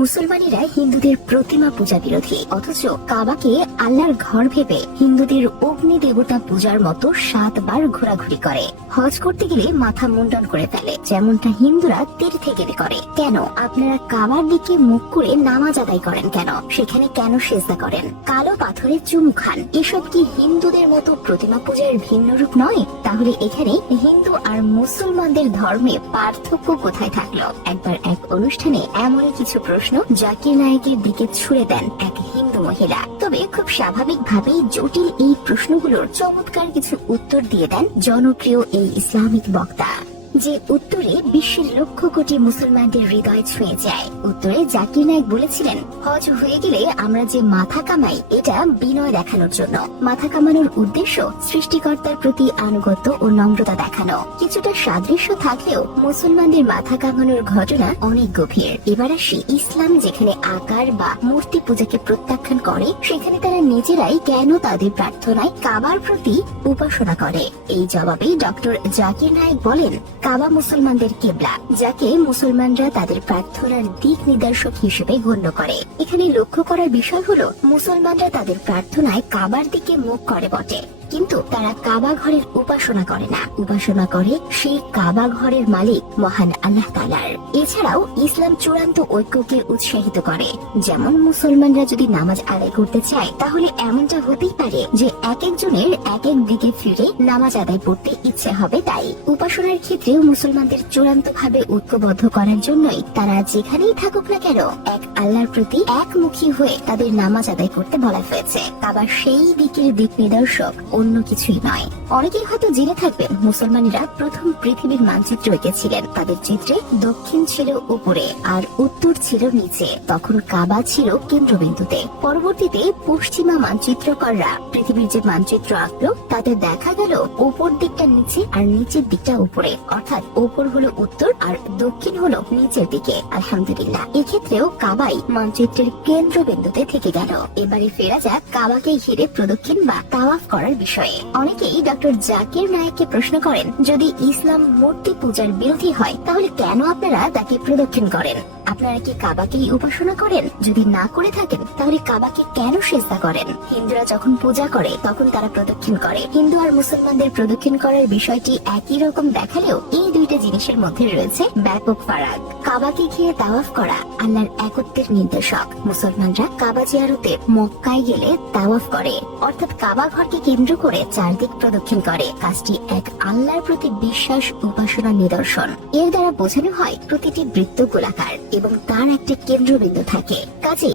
মুসলমানেরা হিন্দুদের প্রতিমা পূজা বিরোধী, অথচ কাবাকে আল্লাহর ঘর ভেবে হিন্দুদের অগ্নি দেবতা পূজার মতো 7 বার ঘোরাঘুরি করে। হজ করতে গেলে মাথা মুন্ডন করে ফেলে, যেমনটা হিন্দুরা তীর্থে গেলে করে। কেন আপনারা কাবার দিকে মুখ করে নামাজ আদায় করেন? কেন সেখানে কেন সেজদা করেন? কালো পাথরে চুমু খান? এসব কি হিন্দুদের মতো প্রতিমা পূজার ভিন্ন রূপ নয়? তাহলে এখানে হিন্দু আর মুসলমানদের ধর্মে পার্থক্য কোথায় থাকলো? একবার এক অনুষ্ঠানে এমনই কিছু প্রশ্ন জাকির নায়েকের দিকে ছুড়ে দেন এক হিন্দু মহিলা। তবে খুব স্বাভাবিক ভাবেই জটিল এই প্রশ্নগুলোর চমৎকার কিছু উত্তর দিয়ে দেন জনপ্রিয় এই ইসলামিক বক্তা, যে উত্তরে বিশ্বের লক্ষ কোটি মুসলমানদের হৃদয় ছুঁয়ে যায়। উত্তরে জাকির নায়েক বলেছিলেন, হজ হয়ে গেলে আমরা যে মাথা কামাই এটা বিনয় দেখানোর জন্য। মাথা কামানোর উদ্দেশ্য সৃষ্টিকর্তার প্রতি আনুগত্য ও নম্রতা দেখানো। কিছুটা সাদৃশ্য থাকলেও মুসলমানদের মাথা কামানোর ঘটনা অনেক গভীর। এবার আসি ইসলাম যেখানে আকার বা মূর্তি পূজাকে প্রত্যাখ্যান করে, সেখানে তারা নিজেরাই কেন তাদের প্রার্থনায় কাবার প্রতি উপাসনা করে। এই জবাবে ডক্টর জাকির নায়েক বলেন, কাবা মুসলমানদের কিবলা, যাকে মুসলমানরা তাদের প্রার্থনার দিক নির্দেশক হিসেবে গণ্য করে। এখানে লক্ষ্য করার বিষয় হলো, মুসলমানরা তাদের প্রার্থনায় কাবার দিকে মুখ করে বটে, কিন্তু তারা কাবা ঘরের উপাসনা করে না। উপাসনা করে সেই কাবা ঘরের মালিক মহান আল্লাহ তাআলার। এছাড়াও ইসলাম চূড়ান্ত ঐক্যকে উৎসাহিত করে। যেমন মুসলমানরা যদি নামাজ আদায় করতে চায়, তাহলে এমনটা হতেই পারে যে এক একজনের এক এক দিকে ফিরে নামাজ আদায় করতে ইচ্ছে হবে। তাই উপাসনার ক্ষেত্রেও মুসলমানদের চূড়ান্ত ভাবে ঐক্যবদ্ধ করার জন্যই তারা যেখানেই থাকুক না কেন এক আল্লাহর প্রতি একমুখী হয়ে তাদের নামাজ আদায় করতে বলা হয়েছে। আবার সেই দিকের দিক নিদর্শক অন্য কিছুই নয়। অনেকেই হয়তো জেনে থাকবেন, মুসলমানেরা প্রথম পৃথিবীর মানচিত্র এঁকেছিলেন। তাদের চিত্রে দক্ষিণ ছিল উপরে আর উত্তর ছিল নিচে। তখন কাবা ছিল কেন্দ্রবিন্দুতে। পরবর্তীতে পশ্চিমা মানচিত্রকাররা পৃথিবীর যে মানচিত্র আঁকলো, তাতে দেখা গেল উপর দিকটা নিচে আর নিচের দিকটা উপরে, অর্থাৎ উপর হলো উত্তর আর দক্ষিণ হলো নিচের দিকে। আলহামদুলিল্লাহ, এক্ষেত্রেও কাবাই মানচিত্রের কেন্দ্রবিন্দুতে থেকে গেল। এবারে ফেরা যাক কাবাকে ঘিরে প্রদক্ষিণ বা তাওয়াফ করার বিষয়ে। অনেকেই ডক্টর জাকির নায়েককে প্রশ্ন করেন, যদি ইসলাম মূর্তি পূজার বিরোধী হয়, তাহলে কেন আপনারা তাকে প্রদক্ষিণ করেন? আপনারা কি কাবাকেই উপাসনা করেন? যদি না করে থাকেন, তাহলে কাবাকে কেন সেজদা করেন? হিন্দুরা যখন পূজা করে তখন তারা প্রদক্ষিণ করে। হিন্দু আর মুসলমানদের প্রদক্ষিণ করার বিষয়টি একই রকম দেখালেও এই দুইটা জিনিসের মধ্যে রয়েছে ব্যাপক ফারাক। কাবাকে ঘিরে তাওয়াফ করা আল্লাহর একত্বের নির্দেশক। মুসলমানরা কাবা জিয়ারতে মক্কায় গেলে তাওয়াফ করে, অর্থাৎ কাবা ঘরকে কেন্দ্র করে চারদিক প্রদক্ষিণ করে। কাজটি এক আল্লাহর প্রতি বিশ্বাস উপাসনার নিদর্শন। এর দ্বারা বোঝানো হয় প্রতিটি বৃত্ত গোলাকার এবং তার একটি কেন্দ্রবিন্দু থাকে। কাজে